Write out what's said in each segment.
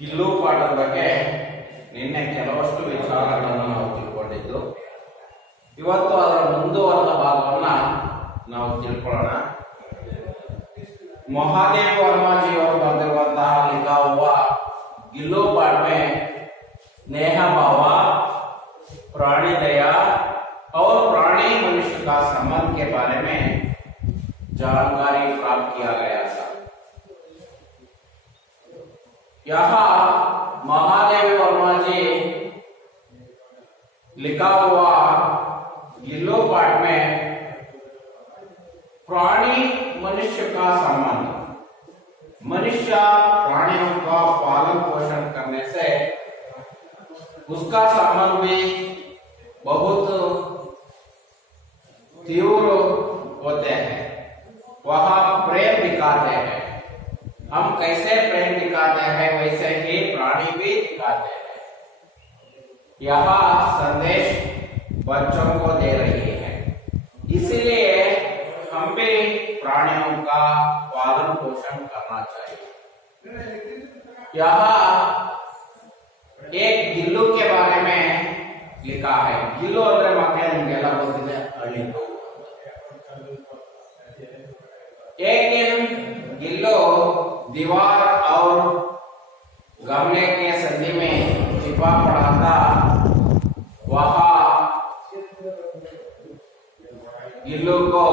ಗಿಲ್ಲು ಪಾಠದ ಬಗ್ಗೆ ನಿನ್ನೆ ಕೆಲವಷ್ಟು ವಿಚಾರಗಳನ್ನು ನಾವು ತಿಳ್ಕೊಂಡಿದ್ದು. ಇವತ್ತು ಅದರ ಮುಂದುವರೆದ ಭಾಗವನ್ನ ನಾವು ತಿಳ್ಕೊಳ್ಳೋಣ. महादेव वर्मा जी और बंधुवंता लिखा हुआ गिल्लू पाठ में स्नेह भाव, प्राणी दया और प्राणी मनुष्य का संबंध के बारे में जानकारी प्राप्त किया गया था. यहाँ महादेव वर्मा जी लिखा हुआ गिल्लू पाठ में प्राणी मनुष्य का संबंध, मनुष्य प्राणियों का पालन पोषण करने से उसका संबंध भी बहुत तीव्र होते हैं. वह प्रेम दिखाते हैं. हम कैसे प्रेम दिखाते हैं वैसे ही प्राणी भी दिखाते हैं. यह संदेश बच्चों को दे रही है. इसलिए हम भी प्राणियों का पालन पोषण करना चाहिए. यहाँ एक गिल्लू के बारे में लिखा है. गिल्लू ಅಂದ್ರೆ ಮಕ್ಕಳೇ ನಿಮಗೆಲ್ಲ ಗೊತ್ತಿದೆ, ಅಳಿಲು. एक दिन गिल्लू दीवार और गमले के संधि में छिपा पड़ा था. वहां गिल्लू को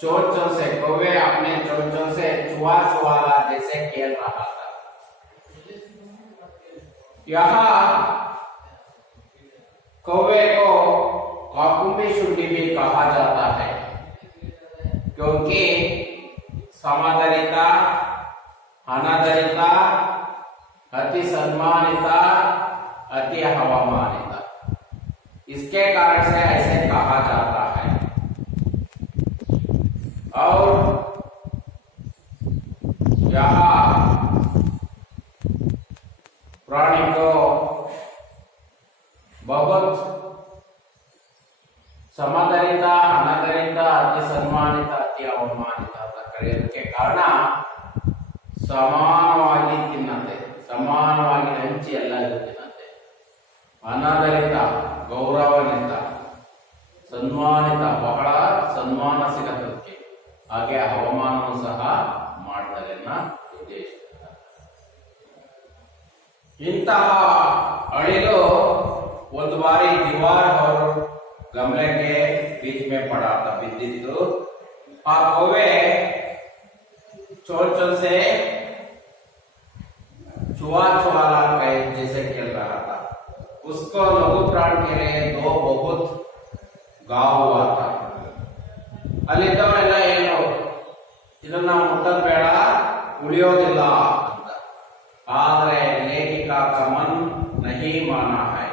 चोंचों से, कौवे अपने चोंचों से चुआ चुआला जैसे खेल रहा था. यहाँ कौवे को काकुम्बी शुंडी भी कहा जाता है, क्योंकि समादरिता, अनादरिता, अति सम्मानिता, अति हवामानिता, इसके कारण से ऐसे कहा जाता है. और यहाँ प्राणी को बहुत समादरिता, अनादरिता, अति सम्मानिता, अति ಅವಮಾನಿತ ಕರೆಯೋದಕ್ಕೆ ಕಾರಣ ಸಮಾನವಾಗಿ ತಿನ್ನತ್ತೆ, ಸಮಾನವಾಗಿ ಹಂಚಿ ಎಲ್ಲರಿಗೂ ತಿನ್ನತ್ತೆ. ಅನಾದರಿತ, ಗೌರವಾನ್ವಿತ, ಸನ್ಮಾನಿತ, ಬಹಳ ಸನ್ಮಾನ ಸಿಗತ್ತದಕ್ಕೆ. ಹಾಗೆ ಹವಾಮಾನವೂ ಸಹ ಮಾಡ್ತಾರೆ ಅನ್ನೋ ಉದ್ದೇಶದಿಂದ. ಇಂತಹ ಅಳಿಲು ಒಂದು ಬಾರಿ दीवार और गमले के बीच में पड़ा था, बिद्दिತ್ತು. आ कौवे चोंचों से चुआ चुआला जैसे खेल रहा था. उसको लघु प्राण के लिए दो बहुत गाव हुआ था. ಅಲ್ಲಿದ್ದವರೆಲ್ಲ ಏನು, ಇದನ್ನ ಮುಟ್ಟದ್ ಬೇಡ, ಉಳಿಯೋದಿಲ್ಲ ಅಂತ. ಆದ್ರೆ लेखिका का मन नहीं माना है.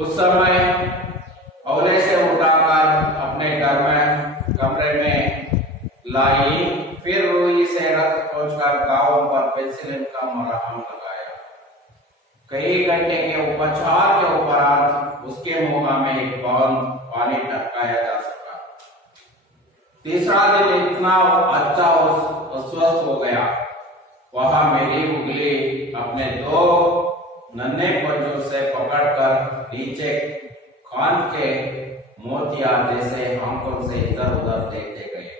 उस समय औले से उठाकर अपने घर में कमरे में लाई. फिर रुई से रक्त पोंछकर गांव पर पेनिसिलिन का मरहम लगाया. कई घंटे के उपचार के उपरांत उसके मुंह में एक बूंद पानी टपकाया जा सका. तीसरा दिन इतना अच्छा अस्वस्थ हो गया. वहां मेरी उंगली अपने दो नन्हे पंजों से पकड़कर नीचे कान के मोतिया जैसे आंखों से इधर उधर देखते गए.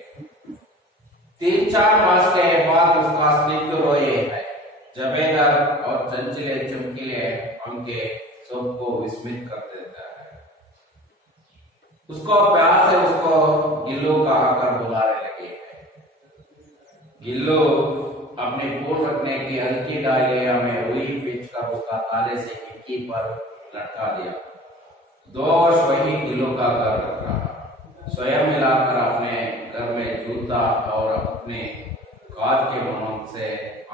3-4 मास के बाद उसका स्निग्ध रोए है, जबेदार और चंचले चमकीले अंके सबको विस्मित कर देता है. उसको प्यार से उसको गिल्लू कहकर बुलाने लगे हैं. गिल्लू अपने फूल रखने की हल्की डालिया में रुई पीटकर उसका ताले से खिड़की पर लटका दिया. 2 वर्ष वही गिल्लू का घर रखा. स्वयं मिलाकर अपने घर में जूता और अपने काट के मनों से,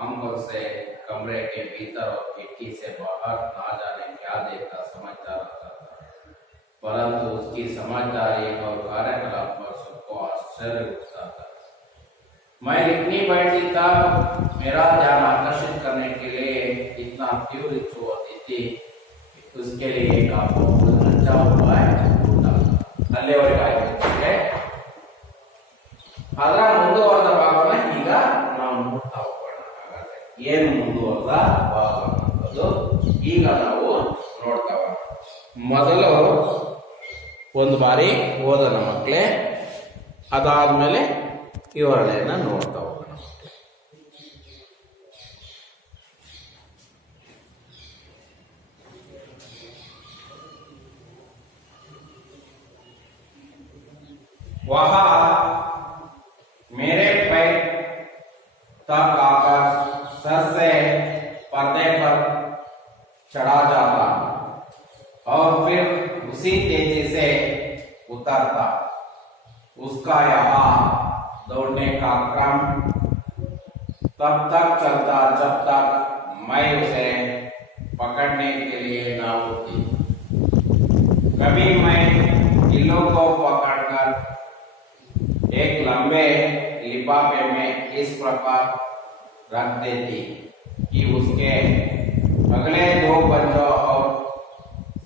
आंखों से कमरे के भीतर और खिड़की से बाहर ना जाने क्या देखता समझता रहता था. परंतु उसकी समझदारी और कार्यकलाप पर सबको आश्चर्य उठता था. मैं लिखनी बैठती तब मेरा ध्यान आकर्षित करने के लिए इतना तीव्र इच्छा होती थी. उसके लिए एक आपको अच्छा उपाय ಅಲ್ಲಿವರೆಗೆ ಆಗಿದೆ. ಅದರ ಮುಂದುವರೆದ ಭಾಗವನ್ನ ಈಗ ನಾವು ನೋಡ್ತಾ ಹೋಗೋಣ. ಹಾಗಾದ್ರೆ ಏನು ಮುಂದುವರೆದ ಭಾಗ ಅನ್ನೋದು ಈಗ ನಾವು ನೋಡ್ತಾವ. ಮೊದಲು ಒಂದು ಬಾರಿ ಓದೋಣ ಮಕ್ಕಳೇ, ಅದಾದ್ಮೇಲೆ ವಿವರಣೆಯನ್ನ ನೋಡ್ತಾ ಹೋಗೋಣ. वहां मेरे पैर तक आकर सर से पर्दे पर चढ़ा जाता और फिर उसी तेजी से उतरता. उसका यहाँ दौड़ने का क्रम तब तक चलता जब तक मैं उसे पकड़ने के लिए ना होती. कभी मैं गिल्लों को पकड़कर एक लंबे लिफाफे में इस प्रकार रख देती कि उसके अगले दो पंजों और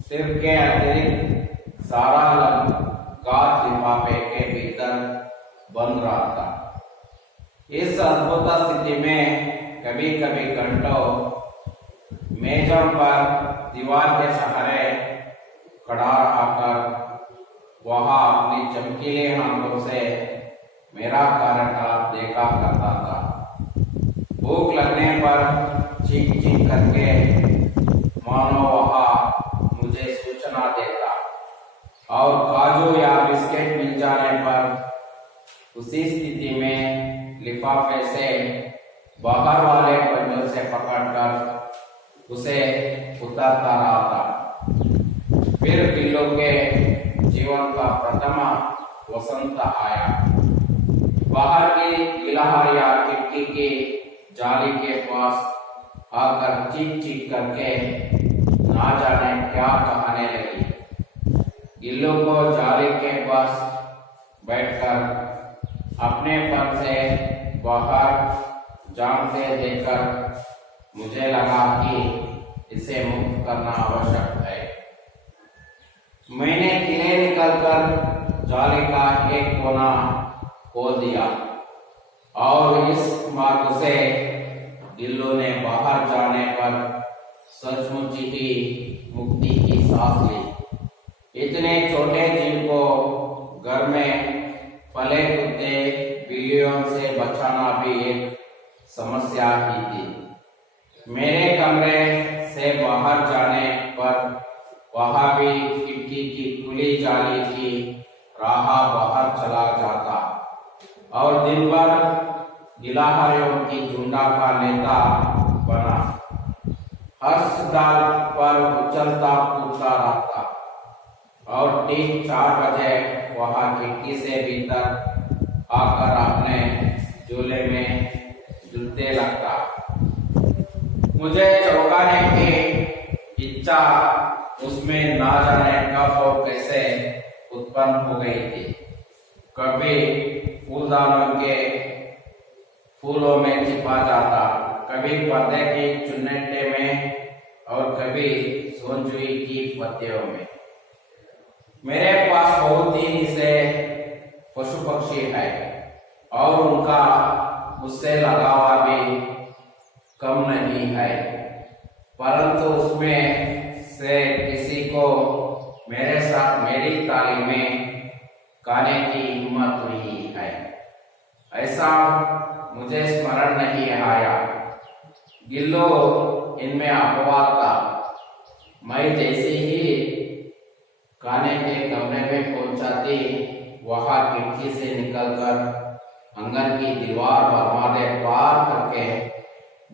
सिर के अतिरिक्त सारा गात लिफाफे के भीतर बंद रहता. इस अद्भुत स्थिति में कभी कभी घंटों मेजों पर दीवार के सहारे खड़ा आकर वहां अपनी चमकीले हाथों से मेरा कार्यकलाप देखा करता था. भूख लगने पर चीख चीख करके मानो वहां मुझे सूचना देता और काजू या बिस्किट मिल जाने पर उसी स्थिति में लिफाफे से बाहर वाले पंजों से पकड़कर उसे उतारता रहता. फिर बिल्लों के जीवन का प्रथम वसंत आया. बाहर की गिलहरियां खिड़की की जाली के पास आकर चीख चीख करके ना जाने क्या कहने लगी. गिल्लों को जाली के पास बैठकर अपने पर से बाहर जानते देखकर मुझे लगा कि इसे मुक्त करना आवश्यक है. मैंने किले निकलकर जाली का एक कोना खोल दिया और इस मार्ग से गिल्लों ने बाहर जाने पर सचमुच ही मुक्ति की सांस ली. इतने छोटे जीव को घर में पले कुत्ते बिल्लियों से बचाना भी एक समस्या ही थी. मेरे कमरे से बाहर जाने पर वहां भी खिड़की की खुली जाली की राह बाहर चला जाता और दिन भर गिलहरियों की झुंडा का नेता बना हर्ष डाल पर उछलता कूदता रहता और ठीक 4 बजे वहां खिड़की से भीतर आकर अपने झूले में झूलते लगता. मुझे चौंकाने की इच्छा उसमें ना जाने कब और कैसे उत्पन्न हो गई थी. कभी फूलदानों के फूलों में छिपा जाता, कभी पर्दे की चुन्नटे में और कभी सोनजुई की पत्तियों में. मेरे पास बहुत ही से पशु पक्षी है और उनका मुझसे लगावा भी कम नहीं है, परंतु उसमें से किसी को मेरे साथ मेरी तालीम में गाने की हिम्मत हुई है, ऐसा मुझे स्मरण नहीं आया. गिल्लो इनमें अपवाद था. मैं जैसे ही खाने के कमरे में पहुंचाती वहां खिड़की से निकलकर आंगन की दीवार बरमादे पार करके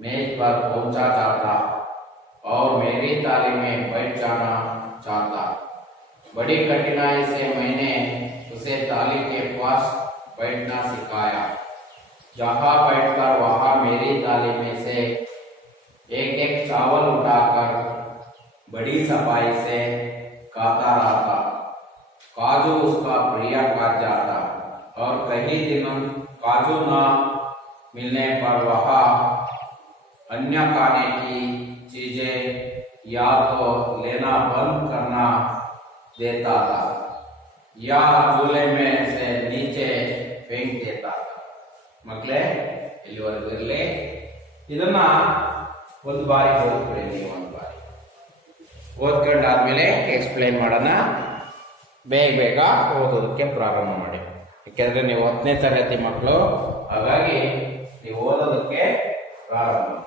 मेज पर पहुंचा जाता और मेरी तालीम में बैठ जाना चाहता. बड़ी कठिनाई से मैंने उसे ताली के पास बैठना सिखाया. जहां बैठकर वहां मेरी ताली में से एक एक चावल उठाकर बड़ी सफाई से खाता रहता. काजू उसका प्रिय खाद्य था और कई दिन काजू न मिलने पर वह अन्य खाने की चीजें या तो लेना बंद करना देता था या झूले में से नीचे फेंक देता था. ಮಕ್ಕಳೇ ಇಲ್ಲಿವರೆಗೂ ಇರಲಿ. ಇದನ್ನ ಒಂದು ಬಾರಿ ಓದ್ಕೊಳ್ಳಿ ನೀವು, ಒಂದು ಬಾರಿ ಓದ್ಕೊಂಡಾದ್ಮೇಲೆ ಎಕ್ಸ್ಪ್ಲೈನ್ ಮಾಡೋಣ. ಬೇಗ ಬೇಗ ಓದೋದಕ್ಕೆ ಪ್ರಾರಂಭ ಮಾಡಿ, ಯಾಕೆಂದ್ರೆ ನೀವು 10ನೇ ತರಗತಿ ಮಕ್ಕಳು, ಹಾಗಾಗಿ ನೀವು ಓದೋದಕ್ಕೆ ಪ್ರಾರಂಭ ಮಾಡಿ.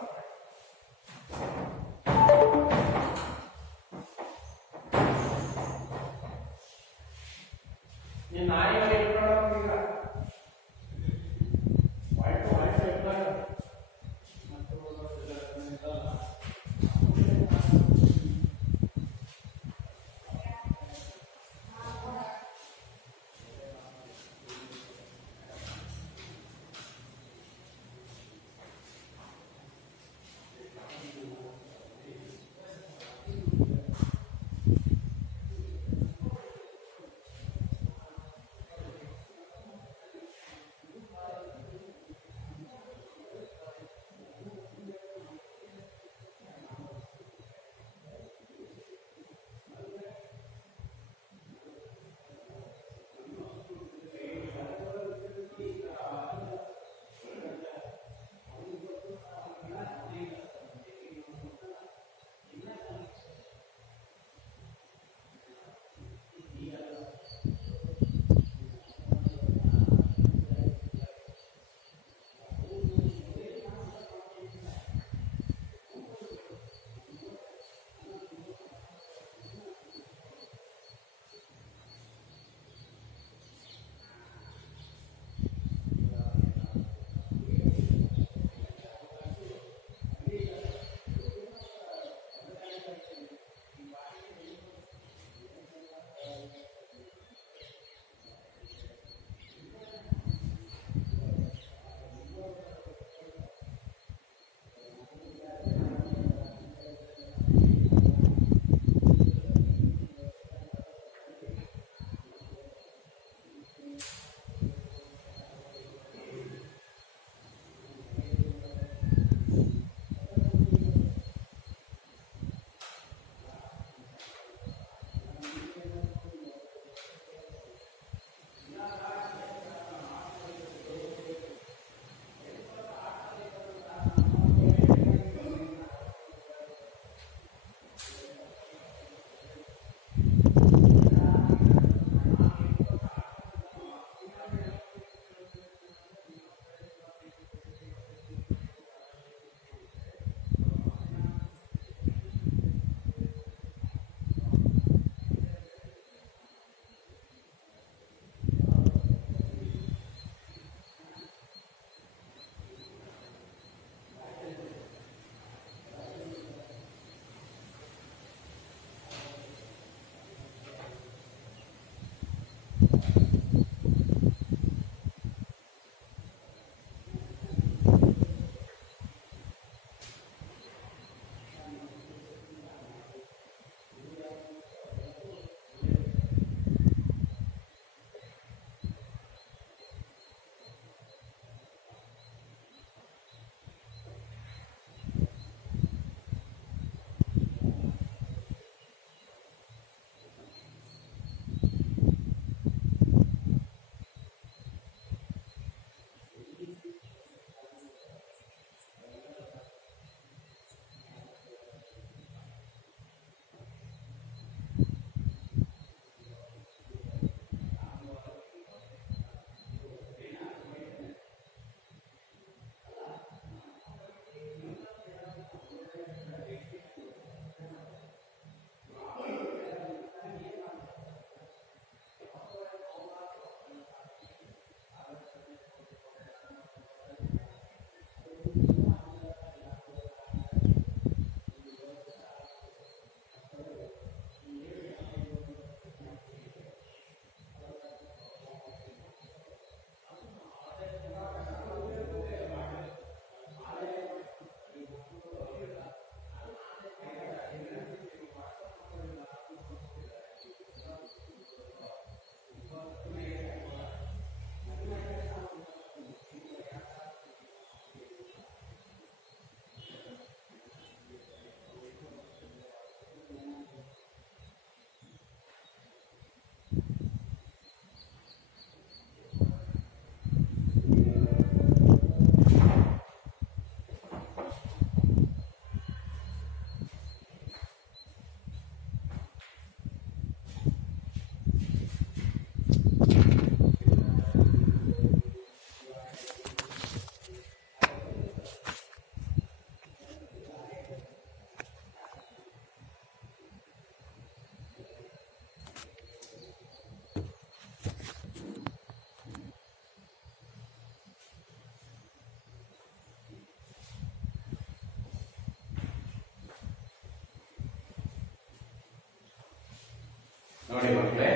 ನೋಡಿ ಮಕ್ಕಳೇ,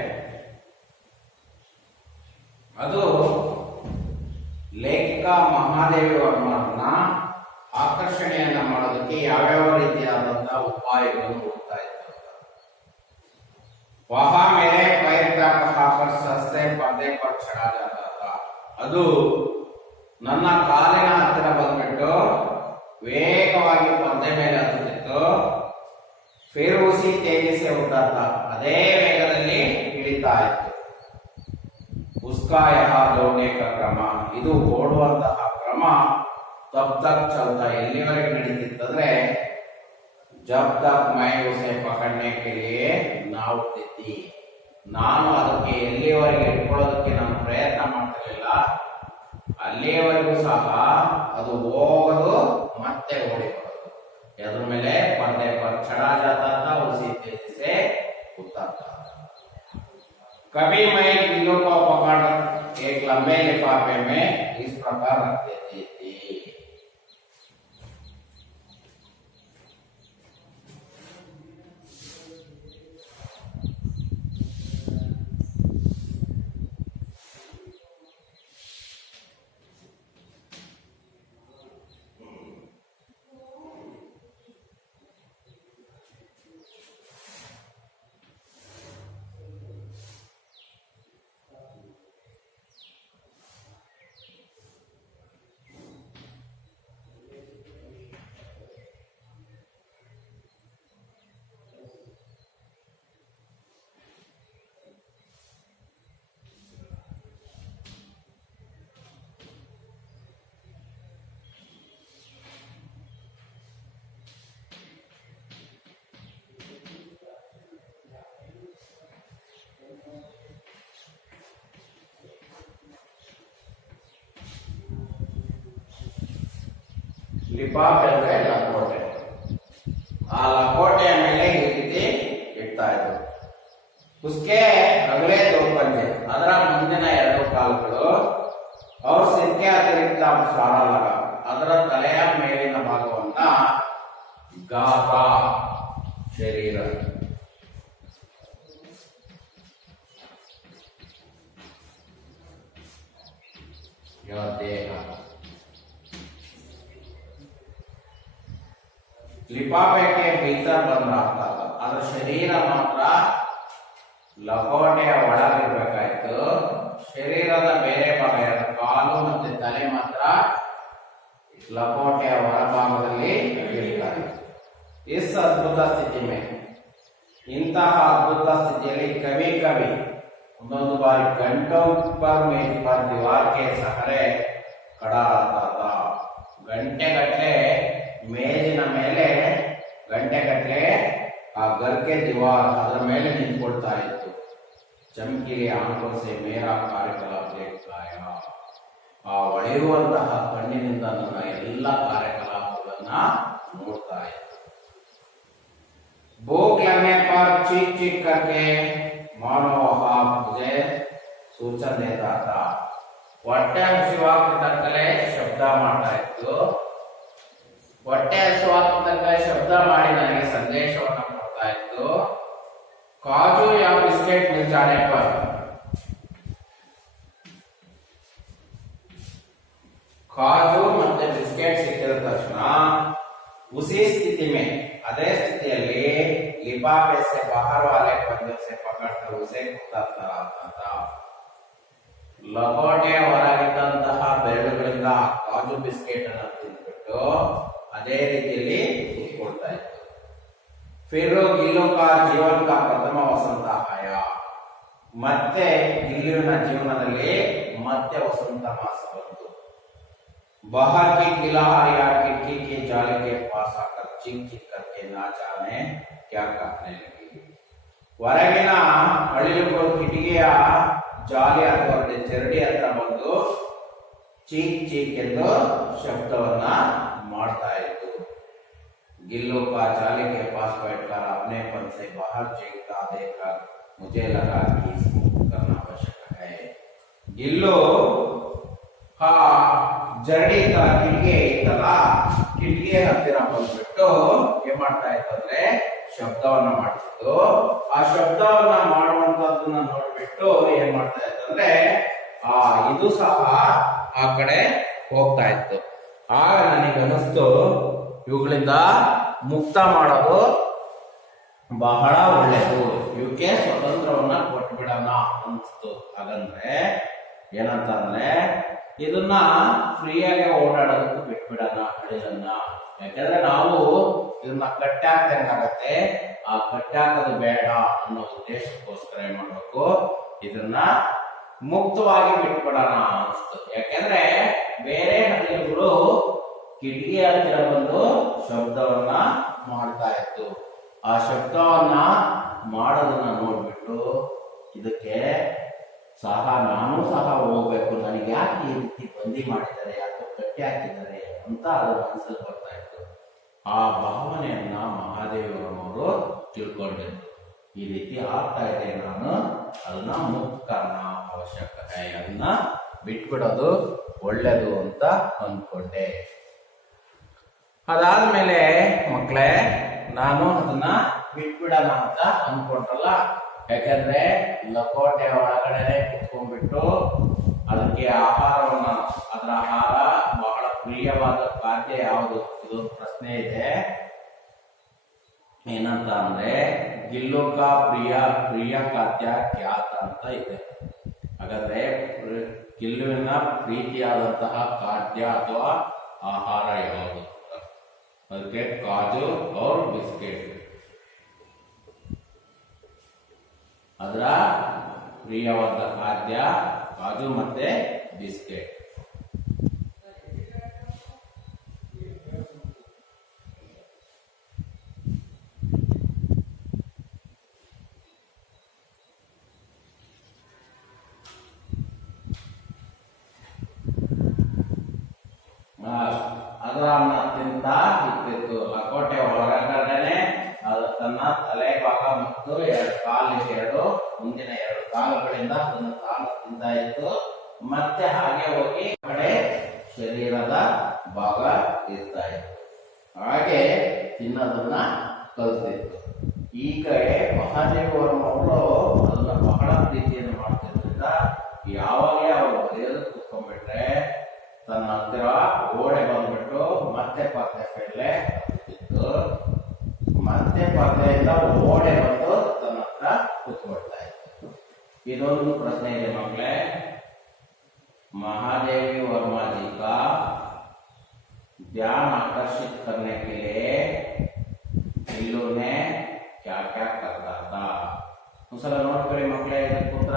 ಅದು ಲೇಖಕ ಮಹಾದೇವಿ ವರ್ಮರನ್ನ ಆಕರ್ಷಣೆಯನ್ನ ಮಾಡೋದಕ್ಕೆ ಯಾವ್ಯಾವ ರೀತಿಯಾದಂತಹ ಉಪಾಯಗಳನ್ನು ಹುಡುಕ್ತಾ ಇತ್ತು. वहां मेरे पैर का कहा पर सस्ते पर्दे पर चढ़ा जाता था. ಅದು ನನ್ನ ಕಾಲಿನ ಹತ್ತಿರ ಬಂದ್ಬಿಟ್ಟು ವೇಗವಾಗಿ ಪರ್ದೆ ಮೇಲೆ ಹತ್ತುತ್ತಿತ್ತು. ಫಿರ್ ಉಸಿ ತೇಜಿ ಸೆ ಉತ್ತರ್ತಾ, ಅದೇ ವೇಗದಲ್ಲಿ ಇಳಿತಾ ಇತ್ತು. ಉಸ್ಕಾ ಯಹ ದೌಡ್ನೆ ಕಾ ಕ್ರಮ, ಇದು ಓಡುವಂತಹ ಕ್ರಮ ತಬ್ ತಕ್ ಚಲ್ತಾ, ಎಲ್ಲಿವರೆಗೆ ನಡೀತಿತ್ತಂದ್ರೆ जब तक मैं उसे पकड़ने के लिए ना उठती थी, ನಾನು ಅದಕ್ಕೆ ಎಲ್ಲಿವರೆಗೆ ಇಟ್ಕೊಳ್ಳೋದಕ್ಕೆ ನಾನು ಪ್ರಯತ್ನ ಮಾಡ್ತಿರ್ಲಿಲ್ಲ ಅಲ್ಲಿಯವರೆಗೂ ಸಹ ಅದು ಹೋಗೋದು ಮತ್ತೆ ಓಡಿ ಬರೋದು. ಎದ್ರ ಮೇಲೆ पर्दे पर चढ़ा जाता था, उसी तेजी से उतरता था. कभी मैं गिल्लों को पकड़ एक लंबे लिफाफे में इस प्रकार रख देती थी. ಲಿಫಾಫೆ ಅಂದ್ರೆ ಲಕೋಟೆ. ಆ ಲಕೋಟೆಯ ಮೇಲೆ ಈ ರೀತಿ ಇಡ್ತಾ ಇದ್ರು. ಉಸ್ಕೆ ಅಗಲೇ ದೋ ಪಂಜೆ, ಅದರ ಮುಂದಿನ ಎರಡು ಕಾಲುಗಳು. ಅವ್ರ ಸಿಕ್ಕೆ ಅತಿರಿಕ್ತ ಸಾರ ಲಗ, ಅದರ ತಲೆಯ ಮೇಲಿನ ಭಾಗವನ್ನ ಗಾತ, ಶರೀರ. ದೇಹ. लिफाफे के भीतर बंद रहता था, ಅದರ ಶರೀರ ಮಾತ್ರ ಲಕೋಟೆಯ ಒಳಗಿರಬೇಕಾಯ್ತು. ಶರೀರದ ಬೇರೆ ಭಾಗ, ಎರಡು ಕಾಲು ಮತ್ತೆ ತಲೆ ಮಾತ್ರ ಲಕೋಟೆಯ ಹೊರಭಾಗದಲ್ಲಿ ಇರ್ತಾರೆ. ಇಸ್ ಅದ್ಭುತ ಸ್ಥಿತಿ ಮೇಲೆ, ಇಂತಹ ಅದ್ಭುತ ಸ್ಥಿತಿಯಲ್ಲಿ ಕವಿ ಕವಿ ಒಂದೊಂದು ಬಾರಿ ಗಂಟೋ पर मेज पर दीवार के सहारे खड़ा रहता था. ಗಂಟೆಗಟ್ಟಲೆ ಮೇಜಿನ ಮೇಲೆ ಗಂಟೆಗಟ್ಟಲೆ ಆ ಗರ್ಕೆ ದಿವಾರ್ ಅದರ ಮೇಲೆ ನಿಂತ್ಕೊಳ್ತಾ ಇತ್ತು. ಚಮಕಿಲಿ ಆಂಖೋ ಸೆ ಮೇರಾ ಕಾರ್ಯಕಲಾಪ ದೇಖಾಯ, ಆ ಒಳೆಯುವಂತಹ ಕಣ್ಣಿನಿಂದ ನನ್ನ ಎಲ್ಲ ಕಾರ್ಯಕಲಾಪಗಳನ್ನ ನೋಡ್ತಾ ಇತ್ತು. भूख लगने पर चीख चीख करके मानो वह मुझे सूचन देता था. ಹೊಟ್ಟೆ ಹಸಿವಾಗ್ತಿದ್ದಕ್ಕಲೇ ಶಬ್ದ ಮಾಡ್ತಾ ಇತ್ತು. ಹೊಟ್ಟೆ ಹಸಿವಾಗ್ತಿದ್ದಕ್ಕೆ ಶಬ್ದ ಮಾಡಿ ನನಗೆ ಸಂದೇಶವನ್ನು ಕೊಡ್ತಾ ಇತ್ತು. ಕಾಜು या बिस्किट मिल जाने पर, ಕಾಜು ಮತ್ತೆ ಬಿಸ್ಕೆಟ್ ಸಿಕ್ಕಿದ ತಕ್ಷಣ उसी स्थिति में, ಅದೇ ಸ್ಥಿತಿಯಲ್ಲಿ लिफाफे से बाहर वाले पंजों से पकड़कर उसे उतारता था. ಲಕೋಟೆಯ ಹೊರಗಿದ್ದಂತಹ ಬೆರಳುಗಳಿಂದ ಕಾಜು ಬಿಸ್ಕೆಟ್ ಅನ್ನು ತಿಂದ್ಬಿಟ್ಟು ಅದೇ ರೀತಿಯಲ್ಲಿ ಕೂತ್ಕೊಳ್ತಾ ಇತ್ತು. ಫಿರ್ ಗಿಲ್ಲು ಕಾ ಜೀವನ ಕಾ ಪ್ರಥಮ ವಸಂತ ಆಯಾ, ಮತ್ತೆ ಗಿಲ್ಲುವಿನ ಜೀವನದಲ್ಲಿ ಮತ್ತೆ ವಸಂತ ಮಾಸ ಬಂತು. बाहर की गिलहरियां खिड़की के जाली के पास आकर चीख चीख करके ना जाने क्या कहने लगी. ಹೊರಗಿನ ಅಳಿಲುಗಳು ಕಿಟಿಕಿಯ ಜಾಲಿ ಅಥವಾ ಚರಡಿ ಹತ್ರ ಬಂದು ಚೀಕ್ ಚೀಕ್ ಎಂದು ಶಬ್ದವನ್ನ ಮಾಡ್ತಾ ಇತ್ತು. गिल्लू का जाली के पास बैठकर अपनेपन से बाहर चीखता देखकर मुझे लगा कि इसको करना आवश्यक है. गिल्लू ಜರಡಿ ತರ ಕಿಟಕಿ ಇತ್ತಲ್ಲ, ಕಿಟಕಿಯ ಹತ್ತಿರ ಬಂದ್ಬಿಟ್ಟು ಏನ್ ಮಾಡ್ತಾ ಇತ್ತು ಅಂದ್ರೆ ಶಬ್ದವನ್ನ ಮಾಡ್ತಿತ್ತು. ಆ ಶಬ್ದವನ್ನ ಮಾಡುವಂತದ್ದನ್ನ ನೋಡ್ಬಿಟ್ಟು ಏನ್ ಮಾಡ್ತಾ ಇತ್ತಂದ್ರೆ ಇದು ಸಹ ಆ ಕಡೆ ಹೋಗ್ತಾ ಇತ್ತು. ಆಗ ನನಗೆ ಅನಿಸ್ತು ಇವುಗಳಿಂದ ಮುಕ್ತ ಮಾಡೋದು ಬಹಳ ಒಳ್ಳೆಯದು, ಇವಕ್ಕೆ ಸ್ವತಂತ್ರವನ್ನ ಕೊಟ್ಬಿಡೋಣ ಅನಿಸ್ತು. ಹಾಗಂದ್ರೆ ಏನಂತಂದ್ರೆ ಇದನ್ನ ಫ್ರೀಯಾಗಿ ಓಡಾಡೋದಕ್ಕೆ ಬಿಟ್ಬಿಡೋಣ ಹಳಿಯನ್ನ. ಯಾಕಂದ್ರೆ ನಾವು ಇದನ್ನ ಕಟ್ಟಾಕ್ದಂಗಾಗತ್ತೆ, ಆ ಕಟ್ಟಾಕೋದು ಬೇಡ ಅನ್ನೋ ಉದ್ದೇಶಕ್ಕೋಸ್ಕರ ಏನ್ ಮಾಡ್ಬೇಕು, ಇದನ್ನ ಮುಕ್ತವಾಗಿ ಬಿಟ್ಬಿಡೋಣ ಅನಿಸ್ತು. ಯಾಕಂದ್ರೆ ಬೇರೆ ಹಳ್ಳಿಗಳು ಕಿಟಕಿ ಹತ್ತಿರ ಬಂದು ಶಬ್ದವನ್ನ ಮಾಡ್ತಾ ಇತ್ತು. ಆ ಶಬ್ದವನ್ನ ಮಾಡೋದನ್ನ ನೋಡ್ಬಿಟ್ಟು ಇದಕ್ಕೆ ಸಹ ನಾನು ಸಹ ಹೋಗ್ಬೇಕು, ನನಗೆ ಯಾಕೆ ಈ ರೀತಿ ಬಂದಿ ಮಾಡಿದ್ದಾರೆ ಅಥವಾ ಕಟ್ಟಿ ಹಾಕಿದ್ದಾರೆ ಅಂತ ಅದು ಮನಸ್ಸಲ್ಲಿ ಬರ್ತಾ ಇತ್ತು. ಆ ಭಾವನೆಯನ್ನ ಮಹಾದೇವರವರು ತಿಳ್ಕೊಂಡಿದ್ರು. ಈ ರೀತಿ ಆಗ್ತಾ ಇದೆ, ನಾನು ಅದನ್ನ ಮುಕ್ತನ ಅವಶ್ಯಕತೆ, ಅದನ್ನ ಬಿಟ್ಬಿಡೋದು ಒಳ್ಳೇದು ಅಂತ ಅಂದ್ಕೊಂಡೆ. ಅದಾದ್ಮೇಲೆ ಮಕ್ಕಳೇ ನಾನು ಅದನ್ನ ಬಿಟ್ಬಿಡೋಣ ಅಂತ ಅಂದ್ಕೊಂಡ್ರಲ್ಲ, ಯಾಕಂದ್ರೆ ಲಕೋಟೆ ಒಳಗಡೆ ಕುತ್ಕೊಂಡ್ಬಿಟ್ಟು ಅದಕ್ಕೆ ಆಹಾರವನ್ನ, ಅದರ ಆಹಾರ ಬಹಳ ಪ್ರಿಯವಾದ ಖಾದ್ಯ ಯಾವುದು, ಇದು ಪ್ರಶ್ನೆ ಇದೆ. ಏನಂತ ಅಂದ್ರೆ ಗಿಲ್ಲುಕ ಪ್ರಿಯ ಖಾದ್ಯ ಖ್ಯಾತ ಅಂತ ಇದೆ. ಹಾಗಾದ್ರೆ ಗಿಲ್ಲುವಿನ ಪ್ರೀತಿಯಾದಂತಹ ಖಾದ್ಯ ಅಥವಾ ಆಹಾರ ಯಾವುದು? ಅದಕ್ಕೆ ಕಾಜು और ಬಿಸ್ಕೆಟ್. ಅದರ ಪ್ರಿಯವಾದ ಖಾದ್ಯ ಕಾಜು ಮತ್ತೆ ಬಿಸ್ಕೆಟ್. ಅದನ್ನ ತಿಂತ ಇರ್ತಿತ್ತು. ಲಕೋಟೆ ಒಳಗಡೆನೆ ಅದು ತನ್ನ ತಲೆ ಭಾಗ ಮತ್ತು ಎರಡು ಮುಂದಿನ ಎರಡು ಕಾಲುಗಳಿಂದ ಅದನ್ನು ತಾನು ತಿಂತಾ ಇತ್ತು. ಮತ್ತೆ ಹಾಗೆ ಹೋಗಿ ಕಡೆ ಶರೀರದ ಭಾಗ ಇರ್ತಾ ಇತ್ತು. ಹಾಗೆ ತಿನ್ನೋದನ್ನ ಕಲ್ತಿತ್ತು. ಈ ಕಡೆ ಮಹಾದೇವರ ಮಗಳು ಅದನ್ನ ಬಹಳ ಪ್ರೀತಿಯನ್ನು ಮಾಡ್ತಿದ್ರಿಂದ ಯಾವಾಗಲೇ ಅವರು ಬರೆಯೋದು ಕೂತ್ಕೊಂಡ್ಬಿಟ್ರೆ ತನ್ನ ಹತ್ತಿರ ಓಡೆ ಬಂದ್ಬಿಟ್ಟು ಮತ್ತೆ ಪಾತ್ರೆ ಕೈಲೇ ಹತ್ತಿತ್ತು. ಮತ್ತೆ ಪಾತ್ರೆಯಿಂದ ಓಡೆ ಬಂದು ತನ್ನ ಹತ್ರ ಕೂತ್ಕೊಳ್ತಾ ಇತ್ತು. ಇದೊಂದು प्रश्न है मकले, महादेवी वर्मा जी का ध्यान आकर्षित करने के लिए गिल्लू ने क्या क्या करता था? उसला नोट करी मकले पुत्र.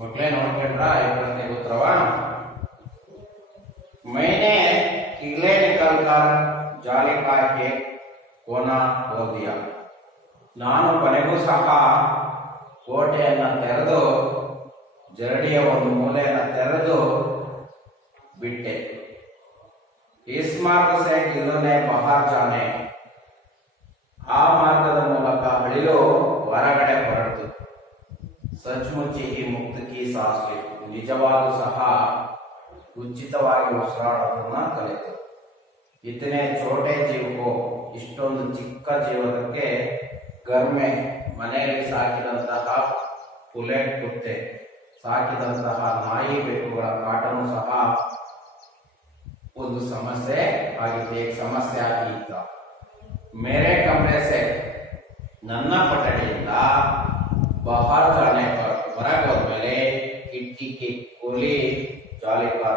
मकले नोटकंड्रा ये प्रश्न उत्तरवा. मैंने कीले निकालकर जाली का एक कोना खोल दिया. ನಾನು ಕೊನೆಗೂ ಸಹ ಕೋಟೆಯನ್ನ ತೆರೆದು ಜರಡಿಯ ಒಂದು ಮೂಲೆಯನ್ನ ತೆರೆದು ಬಿಟ್ಟೆ. इस मार्ग से गिल्लो ने बाहर जाने, ಆ ಮಾರ್ಗದ ಮೂಲಕ ಅಳಿಲು ಹೊರಗಡೆ ಹೊರಟು. ಸಚ್ಮುಚ್ಚಿ ಈ ಮುಕ್ತಕಿ ಸಾಸ್ಲಿ, ನಿಜವಾಗೂ ಸಹ ಉಚಿತವಾಗಿ ಉಸಿರಾಡೋದನ್ನ ಕಲಿತು. ಇತನೇ ಚೋಟೆ ಜೀವಕ್ಕೂ, ಇಷ್ಟೊಂದು ಚಿಕ್ಕ ಜೀವನಕ್ಕೆ ಗರ್ಮೆ, ಮನೆಯಲ್ಲಿ ಸಾಕಿದಂತಹ ಪುಲೆಟ್ ಕುತ್ತೆ, ಸಾಕಿದಂತಹ ನಾಯಿ ಬೆಕ್ಕುಗಳ ಕಾಟನು ಸಹ ಒಂದು ಸಮಸ್ಯೆ ಆಗಿದೆ, ಸಮಸ್ಯೆ ಆಗಿತ್ತ. ಮೇರೆ ಕಮರೆ ಸೆ, ನನ್ನ ಕೊಠಡಿಯಿಂದ ಬಹಾರ್ ಜಾನೆ ಪರ್, ಹೊರಗೆ ಹೋದ್ಮೇಲೆ ಕಿಟಕಿ ಕೋಲಿ ಜಾಲಿ ಕಾ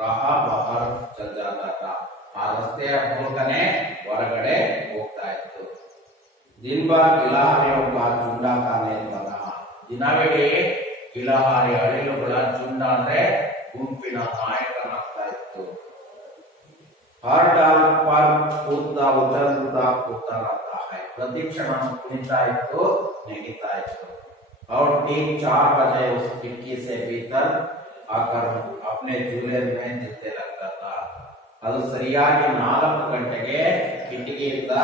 ರಹಾ ಬಹಾರ್ ಚಲ್ ಜಾತಾ ಥಾ, ಆ ರಸ್ತೆಯ ಮೂಲಕನೇ ಹೊರಗಡೆ ಹೋಗ್ತಾ ಇತ್ತು. ದಿನ ಭರ್ ಗಿಲಹಾರಿಯೋ ಕಾ ಚುಂಡ ಖಾನೆ ಲಗಾ, ದಿನವಿಡೀ ಗಿಲಹಾರಿ ಅಳಿಲುಗಳ ಚುಂಡ ಅಂದ್ರೆ ಗುಂಪಿನ ನಾಯಕನಾಗ್ತಾ ಇತ್ತು. हर डाल पर कूदता उछलता कूदता रहता है, प्रति क्षण कुनिता इತ್ತು नेगिता इತ್ತು. और ठीक 4 बजे उस खिड़की से भीतर आकर अपने झूले में झूलते लगता था. ಅದು ಸರಿಯಾಗಿ 4 ಗಂಟೆಗೆ ಕಿಟಕಿಯಿಂದ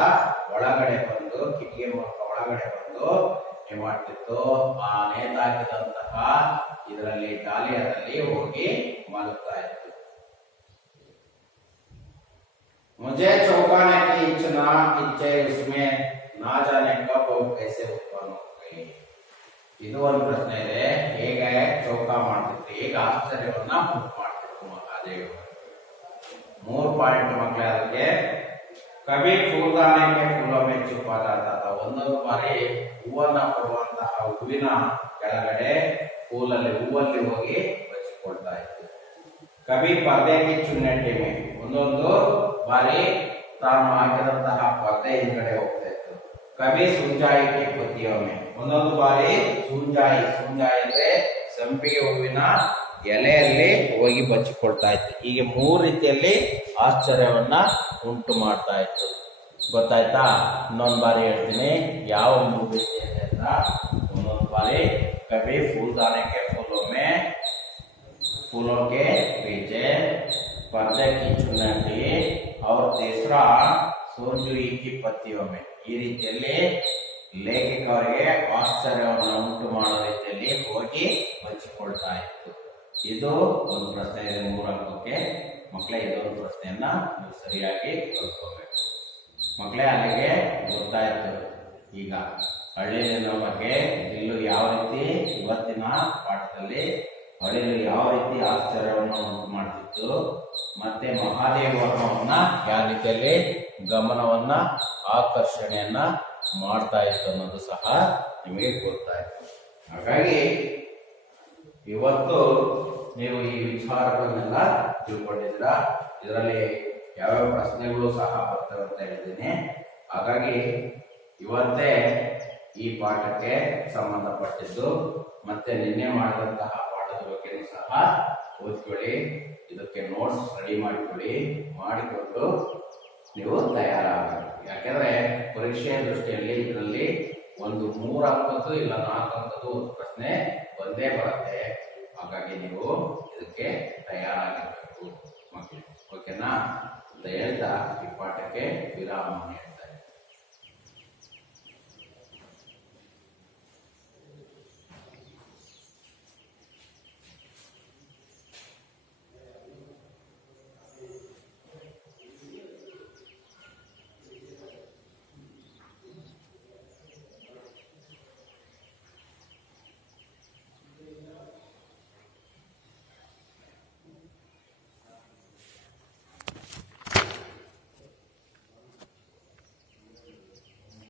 ಒಳಗಡೆ ಬಂದು, ಕಿಟಕಿ ಮೂಲಕ ಒಳಗಡೆ ಬಂದು ಏನ್ ಮಾಡ್ತಿತ್ತು, ಆ ನೇತಾಕಿದಂತಹ ಇದರಲ್ಲಿ ಡಾಲಿಯಾದಲ್ಲಿ ಹೋಗಿ ಮಲಗ್ತಾ ಇತ್ತು. मुझे चौंकाने की इच्छा उसमें ना जाने कब और कैसे उत्पन्न हो गई. ಇದು ಒಂದು ಪ್ರಶ್ನೆ ಇದೆ. ಹೇಗೆ ಚೌಕ ಮಾಡ್ತಿತ್ತು, ಹೇಗೆ ಆಶ್ಚರ್ಯವನ್ನ ಉಂಟು ಮಾಡ್ತಿತ್ತು ಮಹಾದೇವ್. 3 ಪಾಯಿಂಟ್ ಮಕ್ಕಳೇ ಅದಕ್ಕೆ. ಕವಿ ಫೂಲ್ದಾನೆ ಫುಲ್ಲೊಮ್ಮೆ ಚುಪ್ಪ ಜಾತಾ ಥಾ, ಒಂದೊಂದು ಬಾರಿ ಹೂವನ್ನ ಕೊಡುವಂತಹ ಹೂವಿನ ಕೆಳಗಡೆ ಹೂವಲ್ಲಿ ಹೋಗಿ ಬಚ್ಚಿಕೊಳ್ತಾ ಇತ್ತು. ಕವಿ ಪರ್ದೆಗೆ ಚುನ್ನಟ್ಟಿ ಮೇ, ಒಂದೊಂದು ಬಾರಿ ತಾನು ಹಾಕಿದಂತಹ ಪರ್ದೆ ಹಿಂದ್ಗಡೆ ಹೋಗ್ತಾ ಇತ್ತು. ಕವಿ ಸುಂಜಾಯಿಗೆ ಪತಿಯೊಮ್ಮೆ, ಒಂದೊಂದು ಬಾರಿ ಸುಂಜಾಯಿ ಅಂದ್ರೆ ಸಂಪಿಗೆ ಹೂವಿನ ಎಲೆಯಲ್ಲಿ ಹೋಗಿ ಬಚ್ಚಿಕೊಳ್ತಾ ಇತ್ತು. ಹೀಗೆ 3 ರೀತಿಯಲ್ಲಿ ಆಶ್ಚರ್ಯವನ್ನ ಉಂಟು ಮಾಡ್ತಾ ಇತ್ತು. ಗೊತ್ತಾಯ್ತಾ? ಇನ್ನೊಂದು ಬಾರಿ ಹೇಳ್ತೀನಿ, ಯಾವ 3 ರೀತಿ ಅಂತ. ಒಂದೊಂದು ಬಾರಿ ಕವಿ ಫೂಲ್ದಾನೆಗೆ फूलों के पीछे पर्दे की चुन्नटी और तीसरा ಸೋಂಜುಯಿ की पत्तियों में, ಈ ರೀತಿಯಲ್ಲಿ ಲೇಖಕರಿಗೆ ಆಶ್ಚರ್ಯವನ್ನು ಉಂಟು ಮಾಡೋ ರೀತಿಯಲ್ಲಿ ಹೋಗಿ ಬಚ್ಚಿಕೊಳ್ತಾ ಇತ್ತು. ಇದು ಒಂದು ಪ್ರಶ್ನೆ ಇದೆ 3 ಅಂಕಕ್ಕೆ ಮಕ್ಕಳೇ. ಇದೊಂದು ಪ್ರಶ್ನೆಯನ್ನ ನೀವು ಸರಿಯಾಗಿ ಕಲ್ತ್ಕೋಬೇಕು ಮಕ್ಕಳೇ. ಅಲ್ಲಿಗೆ ಗೊತ್ತಾಯ್ತು ಈಗ ಅಳಿಲಿನ ಬಗ್ಗೆ ಇಲ್ಲೂ ಯಾವ ರೀತಿ ಇವತ್ತಿನ ಪಾಠದಲ್ಲಿ ಅಳಿಲು ಯಾವ ರೀತಿ ಆಶ್ಚರ್ಯವನ್ನು ಉಂಟು ಮಾಡ್ತಿತ್ತು, ಮತ್ತೆ ಮಹಾದೇವ ವರ್ಣವನ್ನ ಯಾವ ರೀತಿಯಲ್ಲಿ ಗಮನವನ್ನ ಆಕರ್ಷಣೆಯನ್ನ ಮಾಡ್ತಾ ಇತ್ತು ಅನ್ನೋದು ಸಹ ನಿಮಗೆ ಗೊತ್ತಾಯ್ತು. ಹಾಗಾಗಿ ಇವತ್ತು ನೀವು ಈ ವಿಚಾರಗಳನ್ನೆಲ್ಲ ತಿಳ್ಕೊಂಡಿದ್ರ. ಇದರಲ್ಲಿ ಯಾವ್ಯಾವ ಪ್ರಶ್ನೆಗಳು ಸಹ ಬರ್ತವೆ ಅಂತ ಹೇಳಿದ್ದೀನಿ. ಹಾಗಾಗಿ ಇವತ್ತೇ ಈ ಪಾಠಕ್ಕೆ ಸಂಬಂಧಪಟ್ಟಿದ್ದು ಮತ್ತೆ ನಿನ್ನೆ ಮಾಡಿದಂತಹ ಬಗ್ಗೆನೂ ಸಹ ಓದ್ಕೊಳ್ಳಿ. ಇದಕ್ಕೆ ನೋಟ್ಸ್ ರೆಡಿ ಮಾಡಿಕೊಂಡು ನೀವು ತಯಾರಾಗಬೇಕು. ಯಾಕೆಂದ್ರೆ ಪರೀಕ್ಷೆಯ ದೃಷ್ಟಿಯಲ್ಲಿ ಇದರಲ್ಲಿ ಒಂದು 3 ಅಂಕದ್ದು ಇಲ್ಲ 4 ಅಂಕದ್ದು ಒಂದು ಪ್ರಶ್ನೆ ಬಂದೇ ಬರುತ್ತೆ. ಹಾಗಾಗಿ ನೀವು ಇದಕ್ಕೆ ತಯಾರಾಗಿರ್ಬೇಕು ಮಕ್ಕಳು. ಓಕೆನಾ ಅಂತ ಹೇಳ್ತಾ ಈ ಪಾಠಕ್ಕೆ ವಿರಾಮ.